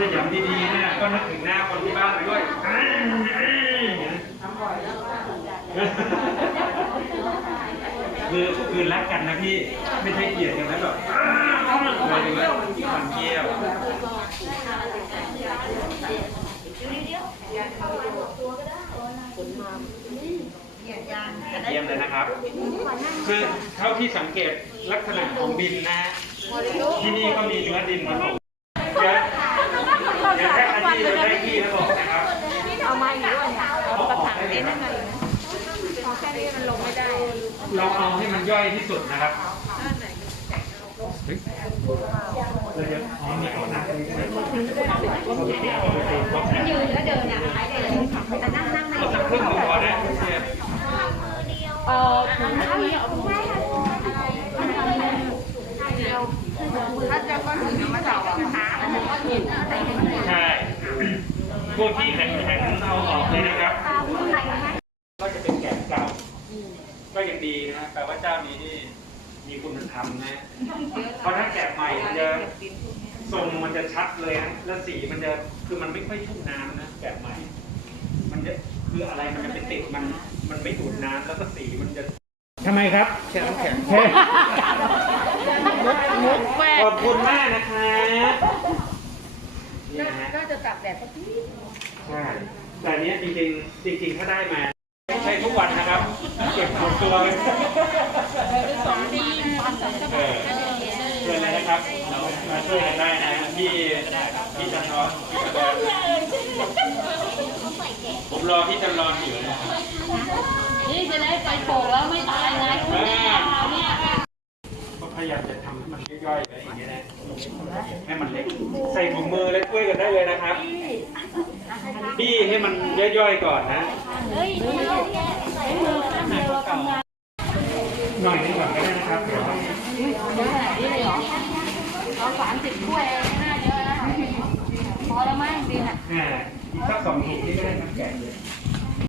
ดินครับแล้วขยำดีๆเนี่ยก็นึกถึงหน้าคนที่บ้านไปด้วยคือคือรักกันนะพี่ไม่ใช่เกลียดกันนะแบบหมายถึงว่ามันเกี่ยวเยี่ยมเลยนะครับ คือเท่าที่สังเกตลักษณะของดินนะฮะที่นี่ก็มีเนื้อดินผสมเยอะอย่างแค่อาชีพเราได้ที่แล้วบอกนะครับ เอามาอีกด้วยเนี่ยเอากระถางเล่นได้ไหม พอแค่นี้มันลงไม่ได้เราเอาให้มันย่อยที่สุดนะครับเราจะอ๋อมีเอาหนักเลยใช่ไหมยืนแล้วเดินเนี่ยขายได้เลยแต่นั่งนั่งในเอาสักครึ่งหนึ่งพอนะเชฟเออถุงเท้าเนี่ยเอาถุงเท้าถ้าจะก้อนหินมาจากกระถางอันนี้ก้อนหินใช่พวกที่แข็งๆเอาออกเลยนะครับ ก็จะเป็นแกะเก่า ก็ยัง ดีนะแปลว่าเจ้านี้นี่มีคุณธรรมนะเพราะถ้าแกะใหม่มันจะทรงมันจะชัดเลยนะแล้วสีมันจะคือมันไม่ค่อยชุ่มน้ำนะแกะใหม่ มันจะคืออะไรมันจะไปติดมันมันไม่ดูดน้ำแล้วก็สีมันจะทำไมครับแข็งแข็งมุกแม่ขอบคุณมากนะครับนี่นะฮะก็จะตักแดดสักทีใช่แต่อันเนี้ยจริงๆจริงๆถ้าได้มาไม่ ใช่ทุกวันนะครับ เก็บหมดตัวเลยสองดีความสำคัญเออเชิญเลยนะครับมาช่วยกันได้นะพี่พี่จันทร์พี่จันทร์ผมรอพี่จันทร์อยู่นะนี่จะได้ไปโผล่แล้วไม่ตายไงคุณแม่เนี่ยก็พยายามจะทำให้มันย่อยๆไว้อย่างเงี้ยนะให้มันเล็กใส่ถุงมือแล้วช่วยกันได้เลยนะครับบี้ให้มันย่อยๆก่อนนะ หน่อยนึงก่อนก็ได้นะครับเดี๋ยวเยอะขนาดนี้เลยเหรอเราสามสิบถ้วยไม่น่าเยอะนะพอแล้วมั้งดีน่ะอ่าอีกสักสองถุงนี่ก็ได้น้ำแกงเลย